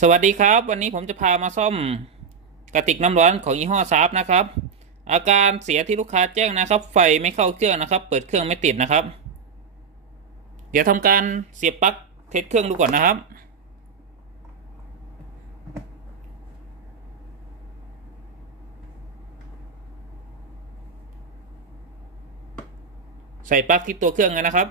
สวัสดีครับวันนี้ผมจะพามาซ่อมกระติกน้ำร้อนของยี่ห้อซาฟนะครับอาการเสียที่ลูกค้าแจ้งนะครับไฟไม่เข้าเครื่องนะครับเปิดเครื่องไม่ติดนะครับเดี๋ยวทำการเสียบปลั๊กเทสเครื่องดูก่อนนะครับใส่ปลั๊กที่ตัวเครื่องกันนะครับ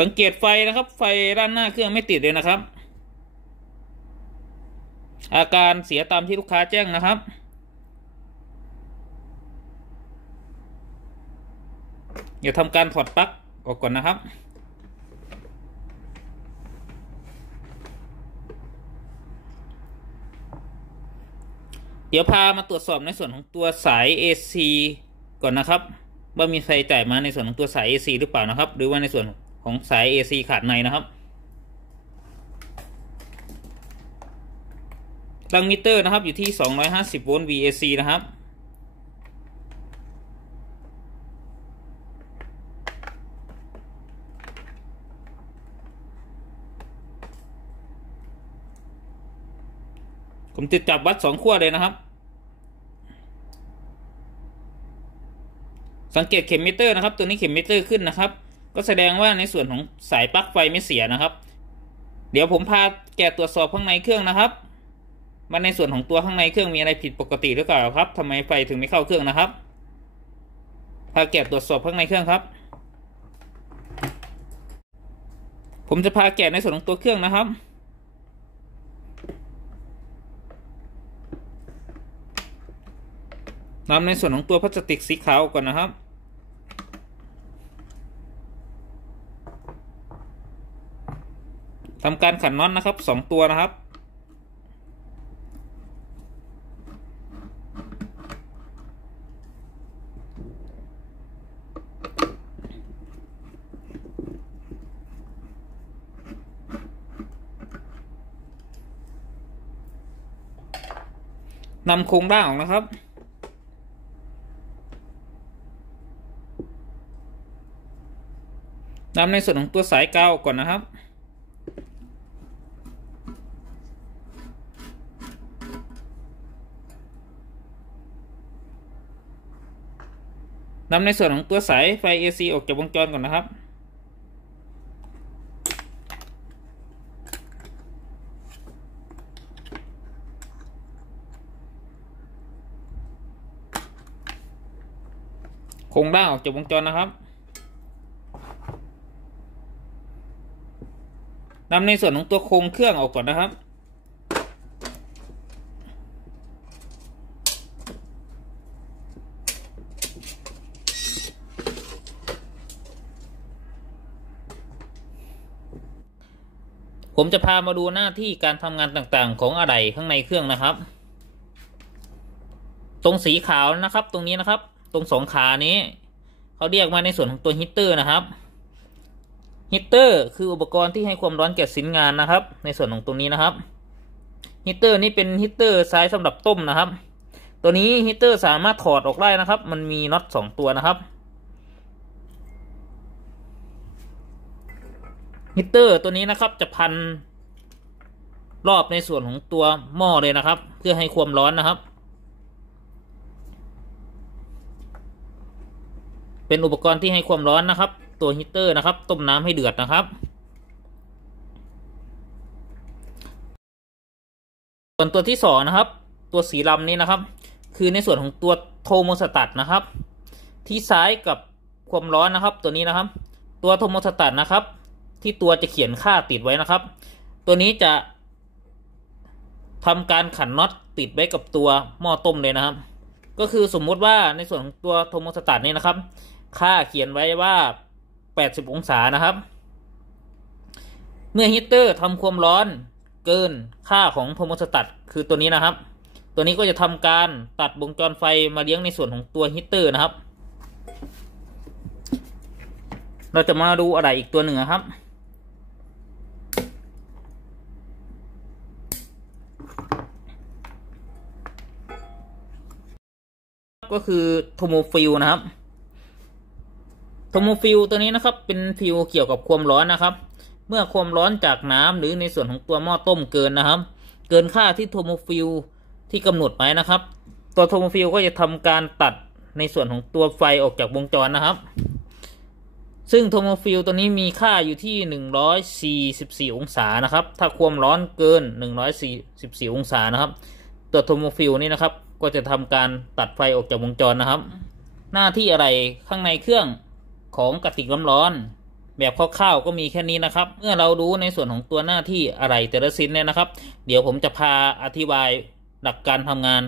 สังเกตไฟนะครับไฟด้านหน้าเครื่องไม่ติดเลยนะครับอาการเสียตามที่ลูกค้าแจ้งนะครับเดี๋ยวทำการถอดปลั๊กออกก่อนนะครับเดี๋ยวพามาตรวจสอบในส่วนของตัวสาย AC ก่อนนะครับว่ามีไฟจ่ายมาในส่วนของตัวสาย AC หรือเปล่านะครับหรือว่าในส่วนของสาย AC ขาดในนะครับดังมิเตอร์นะครับอยู่ที่250โวลต์ VAC นะครับผมจะจับวัด2ขั้วเลยนะครับสังเกตเข็มมิเตอร์นะครับตัวนี้เข็มมิเตอร์ขึ้นนะครับก็แสดงว่าในส่วนของสายปลั๊กไฟไม่เสียนะครับเดี๋ยวผมพาแกะตรวจสอบข้างในเครื่องนะครับว่าในส่วนของตัวข้างในเครื่องมีอะไรผิดปกติหรือเปล่าครับทำไมไฟถึงไม่เข้าเครื่องนะครับพาแกะตรวจสอบข้างในเครื่องครับผมจะพาแกะในส่วนของตัวเครื่องนะครับนำในส่วนของตัวพลาสติกสีขาวก่อนนะครับทำการขันน็อตนะครับ2ตัวนะครับนำโครงร่างออกนะครับนำในส่วนของตัวสายกาวก่อนนะครับนำในส่วนของตัวสายไฟ AC ออกจากวงจรก่อนนะครับโครงร่างออกจากวงจรนะครับนำในส่วนของตัวโครงเครื่องออกก่อนนะครับผมจะพามาดูหน้าที่การทำงานต่างๆของอะไหล่ข้างในเครื่องนะครับตรงสีขาวนะครับตรงนี้นะครับตรง2ขานี้เขาเรียกมาในส่วนของตัวฮีตเตอร์นะครับฮีตเตอร์คืออุปกรณ์ที่ให้ความร้อนแก่ชิ้นงานนะครับในส่วนของตรงนี้นะครับฮีตเตอร์นี่เป็นฮีตเตอร์ไซส์สำหรับต้มนะครับตัวนี้ฮีตเตอร์สามารถถอดออกได้นะครับมันมีน็อต2ตัวนะครับฮีตเตอร์ตัวนี้นะครับจะพันรอบในส่วนของตัวหม้อเลยนะครับเพื่อให้ความร้อนนะครับเป็นอุปกรณ์ที่ให้ความร้อนนะครับตัวฮีตเตอร์นะครับต้มน้ำให้เดือดนะครับส่วนตัวที่2นะครับตัวสีดำนี้นะครับคือในส่วนของตัวโทโมสตัตนะครับที่ซ้ายกับความร้อนนะครับตัวนี้นะครับตัวโทโมสตัตนะครับที่ตัวจะเขียนค่าติดไว้นะครับตัวนี้จะทำการขันน็อตติดไว้กับตัวหม้อต้มเลยนะครับก็คือสมมุติว่าในส่วนของตัวโทโมสตัตนี้นะครับค่าเขียนไว้ว่า80องศานะครับเมื่อฮีตเตอร์ทำความร้อนเกินค่าของโทโมสตัตคือตัวนี้นะครับตัวนี้ก็จะทำการตัดวงจรไฟมาเลี้ยงในส่วนของตัวฮีตเตอร์นะครับเราจะมาดูอะไรอีกตัวหนึ่งครับก็คือโทโมฟิลนะครับ โทโมฟิลตัวนี้นะครับเป็นฟิลเกี่ยวกับความร้อนนะครับเมื่อความร้อนจากน้ำหรือในส่วนของตัวหม้อต้มเกินนะครับเกินค่าที่โทโมฟิลที่กำหนดไว้นะครับตัวโทโมฟิลก็จะทำการตัดในส่วนของตัวไฟออกจากวงจรนะครับซึ่งโทโมฟิลตัวนี้มีค่าอยู่ที่144องศานะครับถ้าความร้อนเกิน144องศานะครับตัวโทโมฟิลนี่นะครับก็จะทำการตัดไฟออกจากวงจรนะครับหน้าที่อะไรข้างในเครื่องของกระติกน้ำร้อนแบบคร่าวๆก็มีแค่นี้นะครับเมื่อเรารู้ในส่วนของตัวหน้าที่อะไรแต่ละชิ้นเนี่ยนะครับเดี๋ยวผมจะพาอธิบายหลักการทำงาน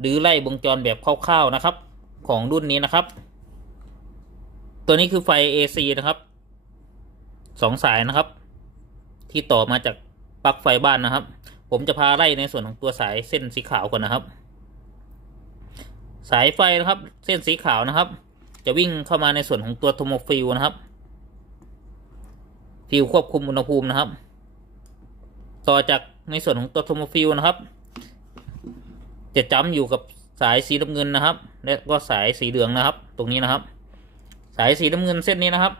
หรือไล่วงจรแบบคร่าวๆนะครับของรุ่นนี้นะครับตัวนี้คือไฟ AC นะครับ2 สายนะครับที่ต่อมาจากปลั๊กไฟบ้านนะครับผมจะพาไล่ในส่วนของตัวสายเส้นสีขาวก่อนนะครับสายไฟนะครับเส้นสีขาวนะครับจะวิ่งเข้ามาในส่วนของตัวโทโมฟิลนะครับฟิลควบคุมอุณหภูมินะครับต่อจากในส่วนของตัวโทโมฟิลนะครับจะจ้ำอยู่กับสายสีน้ำเงินนะครับและก็สายสีเหลืองนะครับตรงนี้นะครับสายสีน้ำเงินเส้นนี้นะครับ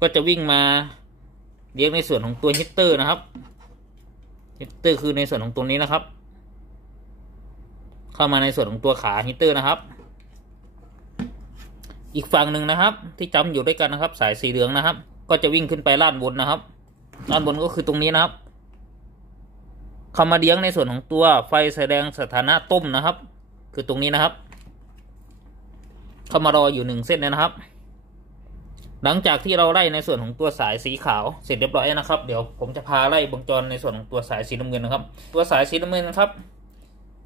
ก็จะวิ่งมาเลี้ยงในส่วนของตัวฮีตเตอร์นะครับฮีตเตอร์คือในส่วนของตรงนี้นะครับเข้ามาในส่วนของตัวขาฮีตเตอร์นะครับอีกฝั่งหนึ่งนะครับที่จ้ำอยู่ด้วยกันนะครับสายสีเหลืองนะครับก็จะวิ่งขึ้นไปด้านบนนะครับด้านบนก็คือตรงนี้นะครับเข้ามาเลี้ยงในส่วนของตัวไฟแสดงสถานะต้มนะครับคือตรงนี้นะครับเข้ามารออยู่1 เส้นนะครับหลังจากที่เราไล่ในส่วนของตัวสายสีขาวเสร็จเรียบร้อยนะครับเดี๋ยวผมจะพาไล่วงจรในส่วนของตัวสายสีน้ำเงินนะครับตัวสายสีน้ำเงินครับ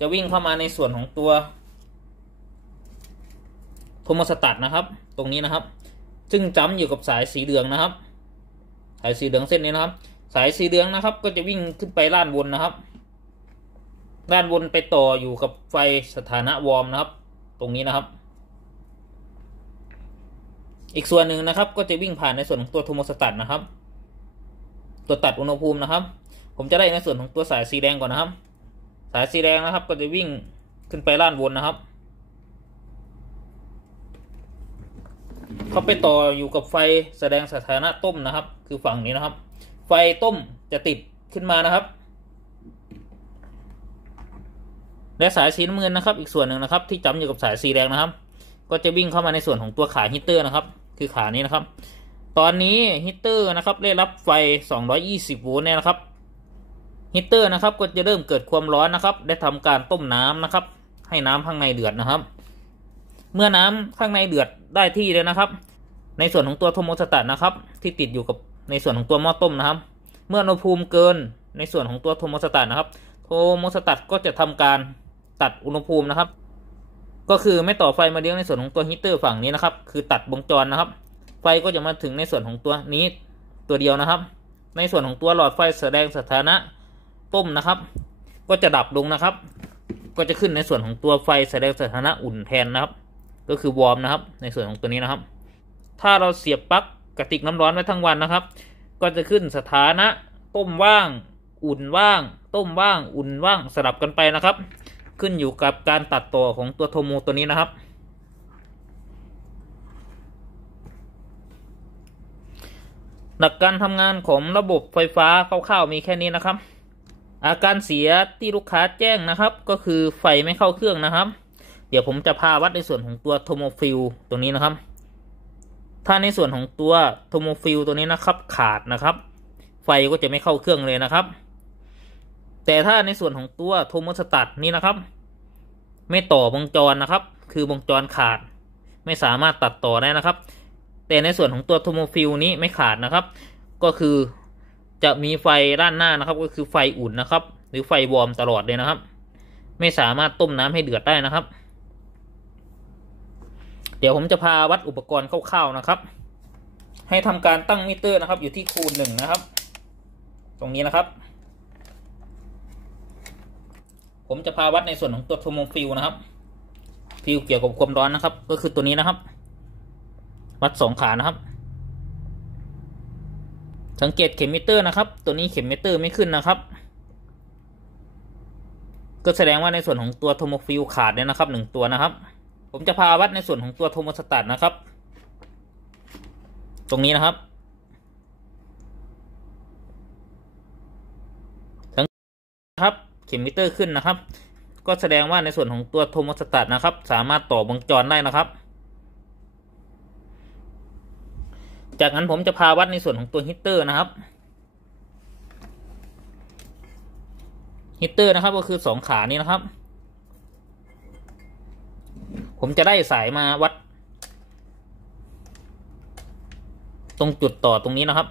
จะวิ่งเข้ามาในส่วนของตัวโทโมสตัตนะครับตรงนี้นะครับซึ่งจ้ำอยู่กับสายสีเหลืองนะครับสายสีเหลืองเส้นนี้นะครับสายสีเหลืองนะครับก็จะวิ่งขึ้นไปด้านบนนะครับด้านบนไปต่ออยู่กับไฟสถานะวอร์มนะครับตรงนี้นะครับอีกส่วนหนึ่งนะครับก็จะวิ่งผ่านในส่วนของตัวโทโมสตัตนะครับตัวตัดอุณหภูมินะครับผมจะไล่ในส่วนของตัวสายสีแดงก่อนนะครับสายสีแดงนะครับก็จะวิ่งขึ้นไปด้านบนนะครับเข้าไปต่ออยู่กับไฟแสดงสถานะต้มนะครับคือฝั่งนี้นะครับไฟต้มจะติดขึ้นมานะครับและสายสีน้ำเงินนะครับอีกส่วนหนึ่งนะครับที่จ้ำอยู่กับสายสีแดงนะครับก็จะวิ่งเข้ามาในส่วนของตัวขาฮีตเตอร์นะครับคือขานี้นะครับตอนนี้ฮีตเตอร์นะครับได้รับไฟ220โวลต์เนี่ยนะครับฮีตเตอร์นะครับก็จะเริ่มเกิดความร้อนนะครับได้ทำการต้มน้ำนะครับให้น้ำข้างในเดือดนะครับเมื่อน้ำข้างในเดือดได้ที่เลยนะครับในส่วนของตัวโทโมสตัตนะครับที่ติดอยู่กับในส่วนของตัวหม้อต้มนะครับเมื่ออุณหภูมิเกินในส่วนของตัวโทโมสตัตนะครับโทโมสตัตก็จะทำการตัดอุณหภูมินะครับก็คือไม่ต่อไฟมาเลี้ยงในส่วนของตัวฮีตเตอร์ฝั่งนี้นะครับคือตัดวงจรนะครับไฟก็จะมาถึงในส่วนของตัวนี้ตัวเดียวนะครับในส่วนของตัวหลอดไฟแสดงสถานะต้มนะครับก็จะดับลงนะครับก็จะขึ้นในส่วนของตัวไฟแสดงสถานะอุ่นแทนนะครับก็คือวอร์มนะครับในส่วนของตัวนี้นะครับถ้าเราเสียบปลั๊กกระติกน้ำร้อนไว้ทั้งวันนะครับก็จะขึ้นสถานะต้มว่างอุ่นว่างต้มว่างอุ่นว่างสลับกันไปนะครับขึ้นอยู่กับการตัดต่อของตัวโทโมตัวนี้นะครับหลักการทำงานของระบบไฟฟ้าคร่าวๆมีแค่นี้นะครับอาการเสียที่ลูกค้าแจ้งนะครับก็คือไฟไม่เข้าเครื่องนะครับเดี๋ยวผมจะพาวัดในส่วนของตัวโทโมฟิลตรงนี้นะครับถ้าในส่วนของตัวโทโมฟิลตัวนี้นะครับขาดนะครับไฟก็จะไม่เข้าเครื่องเลยนะครับแต่ถ้าในส่วนของตัวโทโมสตัตนี่นะครับไม่ต่อวงจรนะครับคือวงจรขาดไม่สามารถตัดต่อได้นะครับแต่ในส่วนของตัวโทโมฟิลนี้ไม่ขาดนะครับก็คือจะมีไฟด้านหน้านะครับก็คือไฟอุ่นนะครับหรือไฟวอร์มตลอดเลยนะครับไม่สามารถต้มน้ำให้เดือดได้นะครับเดี๋ยวผมจะพาวัดอุปกรณ์คร่าวๆนะครับให้ทำการตั้งมิเตอร์นะครับอยู่ที่คูณ1นะครับตรงนี้นะครับผมจะพาวัดในส่วนของตัวโทโมฟิลนะครับฟิลเกี่ยวกับความร้อนนะครับก็คือตัวนี้นะครับวัด2 ขานะครับสังเกตเข็มมิเตอร์นะครับตัวนี้เข็มมิเตอร์ไม่ขึ้นนะครับก็แสดงว่าในส่วนของตัวโทโมฟิลขาดเนี่ยนะครับ1 ตัวนะครับ ผมจะพาวัดในส่วนของตัวโทโมสแตทนะครับตรงนี้นะครับครับเข็มมิเตอร์ขึ้นนะครับก็แสดงว่าในส่วนของตัวโทโมสแตทนะครับสามารถต่อวงจรได้นะครับจากนั้นผมจะพาวัดในส่วนของตัวฮีตเตอร์นะครับฮีตเตอร์นะครับก็คือ2ขานี้นะครับผมจะได้สายมาวัดตรงจุดต่อตรงนี้นะครับ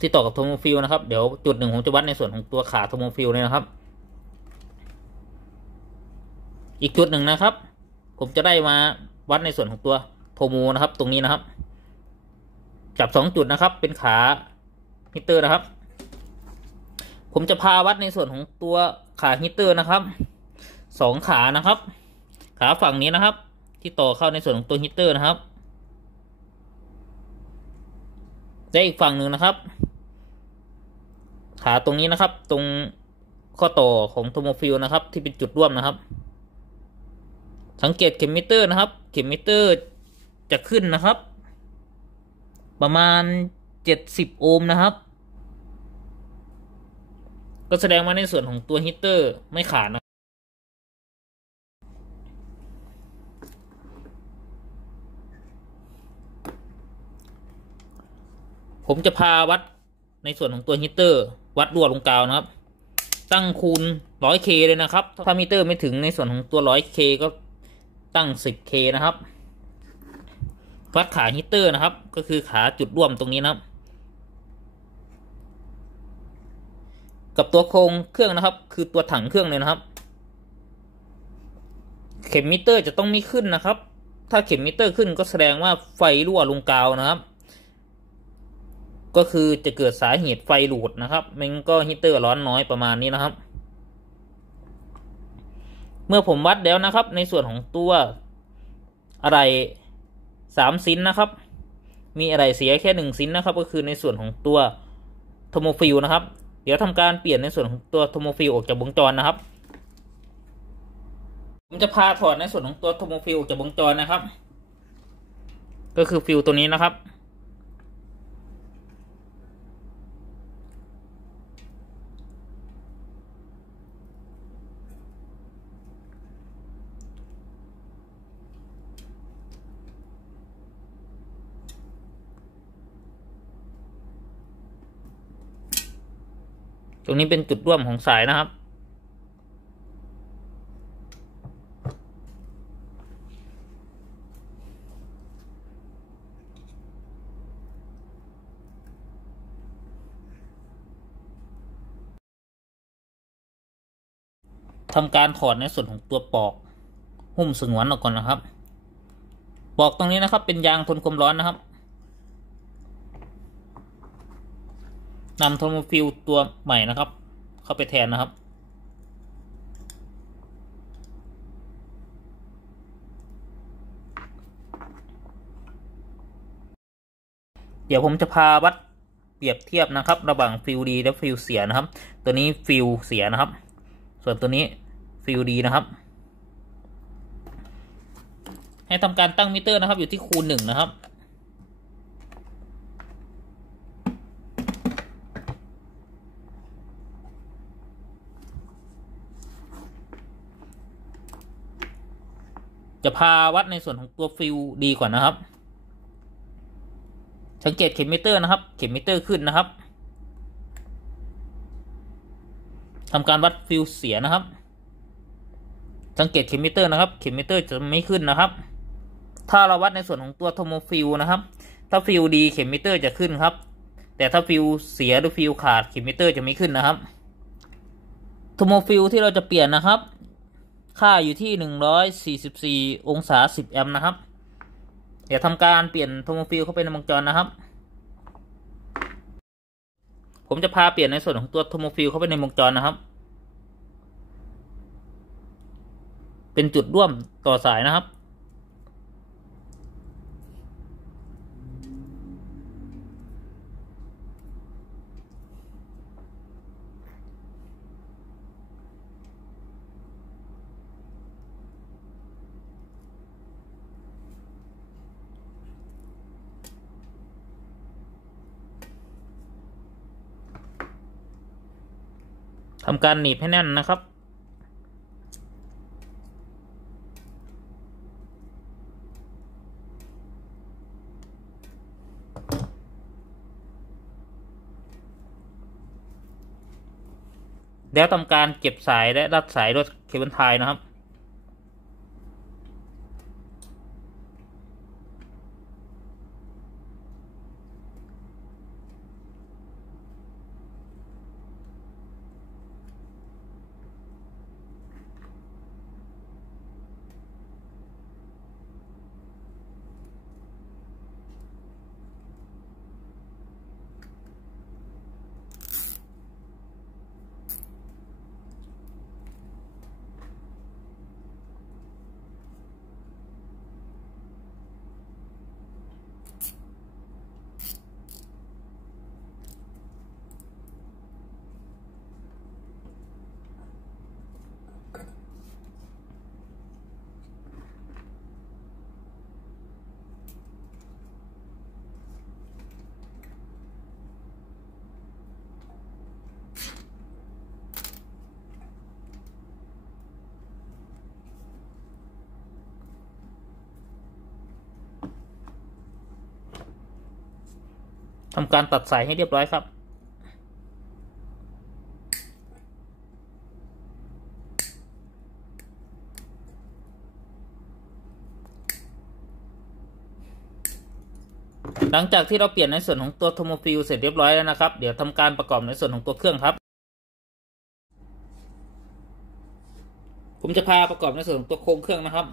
ที่ต่อกับโทโมฟิลนะครับเดี๋ยวจุดหนึ่งผมจะวัดในส่วนของตัวขาโทโมฟิลเลยนะครับอีกจุดหนึ่งนะครับผมจะได้มาวัดในส่วนของตัวโทโมนะครับตรงนี้นะครับจับ2จุดนะครับเป็นขาฮีตเตอร์นะครับผมจะพาวัดในส่วนของตัวขาฮีตเตอร์นะครับ2ขานะครับขาฝั่งนี้นะครับที่ต่อเข้าในส่วนของตัวฮีตเตอร์นะครับและอีกฝั่งหนึ่งนะครับขาตรงนี้นะครับตรงข้อต่อของโทโมฟิลนะครับที่เป็นจุดร่วมนะครับสังเกตเข็มมิเตอร์นะครับเข็มมิเตอร์จะขึ้นนะครับประมาณ70โอห์มนะครับก็แสดงว่าในส่วนของตัวฮีตเตอร์ไม่ขาดนะผมจะพาวัดในส่วนของตัวฮีตเตอร์วัดรั่วลงกาวนะครับตั้งคูณ 100K เลยนะครับถ้ามิเตอร์ไม่ถึงในส่วนของตัว 100K ก็ตั้ง 10K นะครับวัดขาฮีตเตอร์นะครับก็คือขาจุดร่วมตรงนี้นะครับกับตัวโครงเครื่องนะครับคือตัวถังเครื่องเลยนะครับเข็มมิเตอร์จะต้องไม่ขึ้นนะครับถ้าเข็มมิเตอร์ขึ้นก็แสดงว่าไฟรั่วลงกาวนะครับก็คือจะเกิดสาเหตุไฟหลุดนะครับมันก็ฮีตเตอร์ร้อนน้อยประมาณนี้นะครับเมื่อผมวัดแล้วนะครับในส่วนของตัวอะไร3ซินนะครับมีอะไรเสียแค่1ซินนะครับก็คือในส่วนของตัวโทโมฟิลนะครับเดี๋ยวทำการเปลี่ยนในส่วนของตัวโทโมฟิลออกจากวงจรนะครับผมจะพาถอดในส่วนของตัวโทโมฟิลออกจากวงจรนะครับก็คือฟิลตัวนี้นะครับตรงนี้เป็นจุดร่วมของสายนะครับทำการถอดในส่วนของตัวปลอกหุ้มสงวนออกก่อนนะครับปลอกตรงนี้นะครับเป็นยางทนความร้อนนะครับนำโทโมฟิลตัวใหม่นะครับเข้าไปแทนนะครับเดี๋ยวผมจะพาวัดเปรียบเทียบนะครับระหว่างฟิลดีและฟิลเสียนะครับตัวนี้ฟิลเสียนะครับส่วนตัวนี้ฟิลดีนะครับให้ทำการตั้งมิเตอร์นะครับอยู่ที่คูณ1นะครับจะพาวัดในส่วนของตัวฟิลดีก่อนนะครับสังเกตเข็มมิเตอร์นะครับเข็มมิเตอร์ขึ้นนะครับทำการวัดฟิลเสียนะครับสังเกตเข็มมิเตอร์นะครับเข็มมิเตอร์จะไม่ขึ้นนะครับถ้าเราวัดในส่วนของตัวโทโมฟิลนะครับถ้าฟิลดีเข็มมิเตอร์จะขึ้นครับแต่ถ้าฟิลเสียหรือฟิลขาดเข็มมิเตอร์จะไม่ขึ้นนะครับโทโมฟิลที่เราจะเปลี่ยนนะครับค่าอยู่ที่144องศา10แอมป์นะครับเดี๋ยวทำการเปลี่ยนโทโมฟิลเข้าไปในวงจรนะครับผมจะพาเปลี่ยนในส่วนของตัวโทโมฟิลเข้าไปในวงจรนะครับเป็นจุดร่วมต่อสายนะครับ ทำการหนีบให้แน่นนะครับแล้วทำการเก็บสายและรัดสายด้วยเคเบิลไทนะครับทำการตัดสายให้เรียบร้อยครับหลังจากที่เราเปลี่ยนในส่วนของตัวโทโมฟิลเสร็จเรียบร้อยแล้วนะครับเดี๋ยวทำการประกอบในส่วนของตัวเครื่องครับผมจะพาประกอบในส่วนของตัวโครงเครื่องนะครับ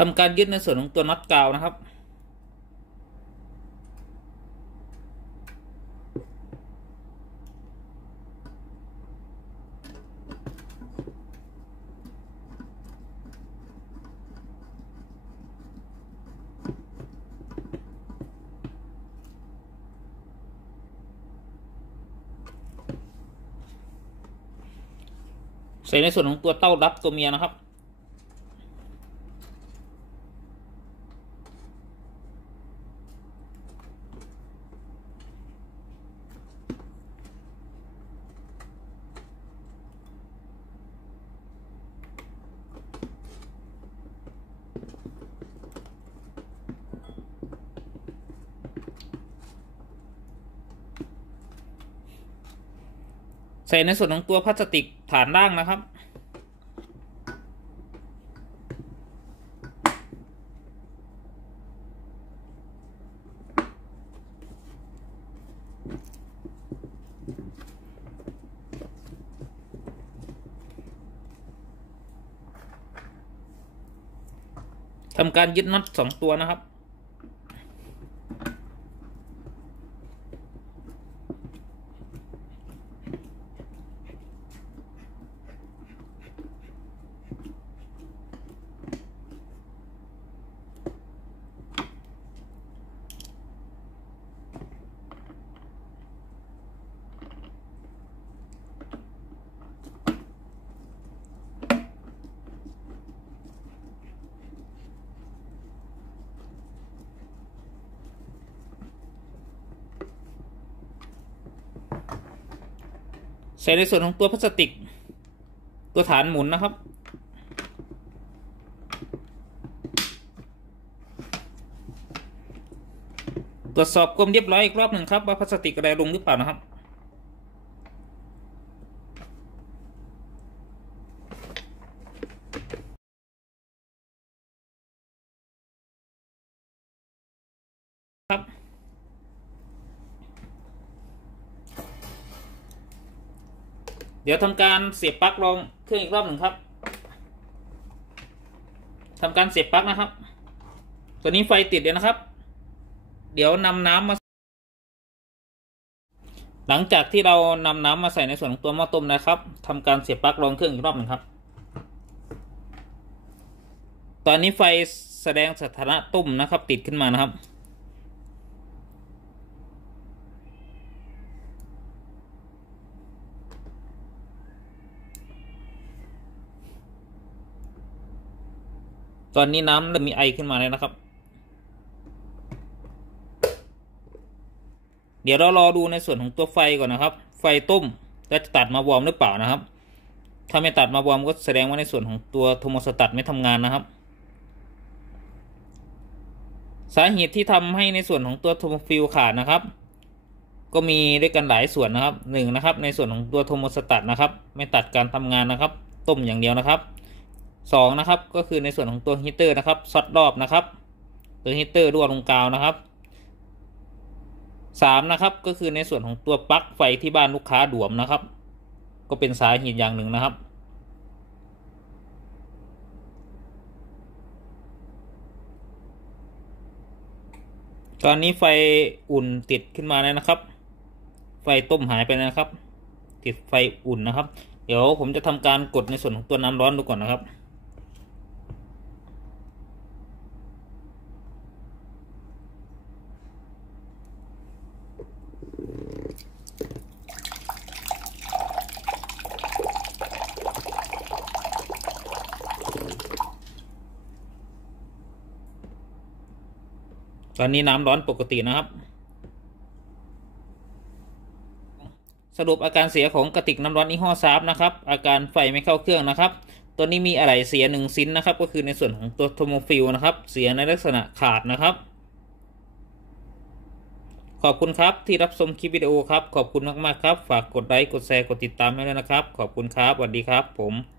ทำการยึดในส่วนของตัวน็อตกาวนะครับใส่ในส่วนของตัวเต้ารับตัวเมียนะครับใส่ในส่วนของตัวพลาสติกฐานล่างนะครับทำการยึดน็อต2 ตัวนะครับใส่ในส่วนของตัวพลาสติกตัวฐานหมุนนะครับ ตรวจสอบความเรียบร้อยอีกรอบหนึ่งครับว่าพลาสติกอะไรลงหรือเปล่านะครับครับเดี๋ยวทำการเสียบปลั๊กลงเครื่องอีกรอบหนึ่งครับทำการเสียบปลั๊กนะครับตัวนี้ไฟติดเลยนะครับเดี๋ยวนำน้ำมาหลังจากที่เรานำน้ำมาใส่ในส่วนของตัวหม้อต้มนะครับทำการเสียบปลั๊กลงเครื่องอีกรอบหนึ่งครับตอนนี้ไฟแสดงสถานะต้มนะครับติดขึ้นมานะครับตอนนี้น้ำเริ่มมีไอขึ้นมาแล้วนะครับเดี๋ยวเรารอดูในส่วนของตัวไฟก่อนนะครับไฟต้มจะตัดมาวอร์มหรือเปล่านะครับถ้าไม่ตัดมาวอร์มก็แสดงว่าในส่วนของตัวโทโมสตัตไม่ทำงานนะครับสาเหตุที่ทำให้ในส่วนของตัวโทโมฟิลขาดนะครับก็มีด้วยกันหลายส่วนนะครับหนึ่งนะครับในส่วนของตัวโทโมสตัตนะครับไม่ตัดการทำงานนะครับต้มอย่างเดียวนะครับสองนะครับก็คือในส่วนของตัวฮีเตอร์นะครับช็อตรอบนะครับตัวฮีเตอร์รั่วลงกาวนะครับสามนะครับก็คือในส่วนของตัวปลั๊กไฟที่บ้านลูกค้าด่วมนะครับก็เป็นสาเหตุอย่างหนึ่งนะครับตอนนี้ไฟอุ่นติดขึ้นมาแล้วนะครับไฟต้มหายไปแล้วนะครับติดไฟอุ่นนะครับเดี๋ยวผมจะทำการกดในส่วนของตัวน้ำร้อนดูก่อนนะครับตอนนี้น้ำร้อนปกตินะครับสรุปอาการเสียของกระติกน้ำร้อนยี่ห้อซาฟนะครับอาการไฟไม่เข้าเครื่องนะครับตัวนี้มีอะไหล่เสีย1ชิ้นนะครับก็คือในส่วนของตัวโทโมฟิลนะครับเสียในลักษณะขาดนะครับขอบคุณครับที่รับชมคลิปวิดีโอครับขอบคุณมากๆครับฝากกดไลค์กดแชร์กดติดตามให้ด้วยนะครับขอบคุณครับสวัสดีครับผม